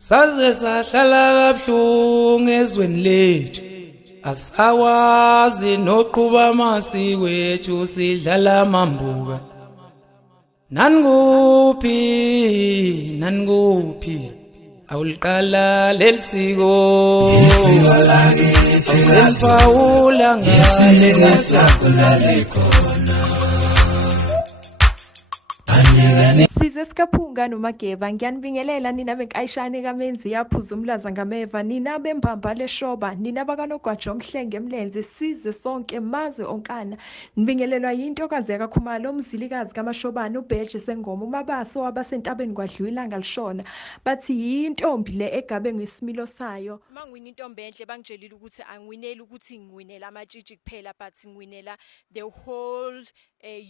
Saze sahlala kabuhlungu ezweni lethu, asakwazi noqhuba amasiko wethu, sidlala amambuka. Naninguphi awuliqala lelisiko, awusenifawula ngale ngasakhulale khona. Size sikaphunga nomageva ngiyanibingelela nina benkayishane kamenzi yaphuza umlaza ngameva, nina bembamba leshoba, nina bakanogwaja omhlenge emlenze, size sonke mazwe onkana. Nibingelelwa yintokazi yakakhumalo, umzilikazi kamashobane, ubheje sengoma, umabaso wabasentabeni kwadliwa ilanga lishona. Bathi yintombi le egabe ngesimilo sayo. Mangwini intombi enhle bangitshelile ukuthi angiwineli ukuthi ngiwinela amatshitshi kuphela but ngiwinela the whole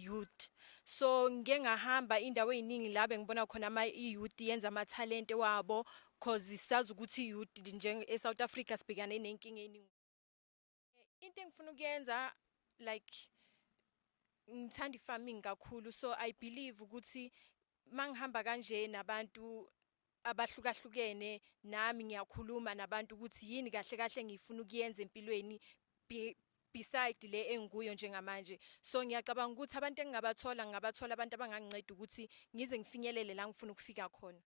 youth. So ngike ngahamba indawo eziningi la bengibona khona i-youth yenza amathalente wabo cause sazi ukuthi i-youth nje e-South Africa sibhekane nenkinga eningi. Into engifuna ukuyenza like ngithanda i-farming kakhulu, so I believe ukuthi mangihamba kanje nabantu abahlukahlukene nami ngiyakhuluma nabantu ukuthi yini kahle kahle ngifuna ukuyenza empilweni beside le engikuyo njengamanje. So ngiyacabanga ukuthi abantu engingabathola abantu abanganginceda ukuthi ngize ngifinyelele la ngifuna ukufika khona.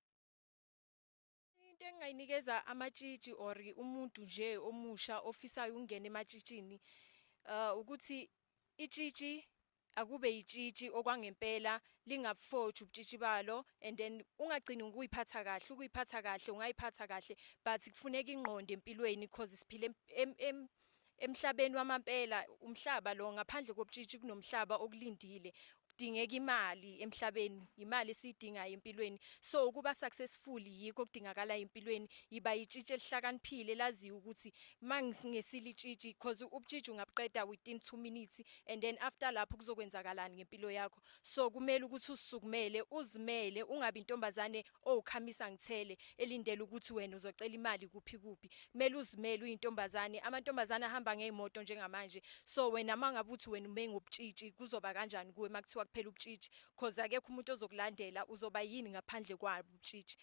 Into engingayinikeza amatshitshi or umuntu nje omusha ofisayo ukungena ematshitshini ukuthi itshitshi akube yitshitshi okwangempela, lingabufoji ubutshitshi balo, and then ungagcini ukuyiphatha kahle ungayiphatha kahle, but kufuneka ingqondo empilweni because siphile emhlabeni wamampela. Umhlaba lo ngaphandle kobutshitshi kunomhlaba okulindile, kudingeka imali emhlabeni, imali esiyidingayo empilweni. So ukuba successful yikho kudingakala empilweni, iba yitshitshi elihlakaniphile laziyo ukuthi mangingesile itshitshi because ubutshitshi ungabuqeda within 2 minutes and then after lapho kuzokwenzakalani ngempilo yakho. So kumele ukuthi usukumele, uzimele, ungabi intombazane owukhamisa ngithele elindele ukuthi wena uzocela imali kuphi. Kumele uzimele uyintombazane. Amantombazane ahamba ngezimoto njengamanje, so wena mangabuthi wena umengobutshitshi kuzoba kanjani kuwe makuthiwa kuphela ubutshitshi, because akekho umuntu ozokulandela, uzoba yini ngaphandle kwabo ubutshitshi.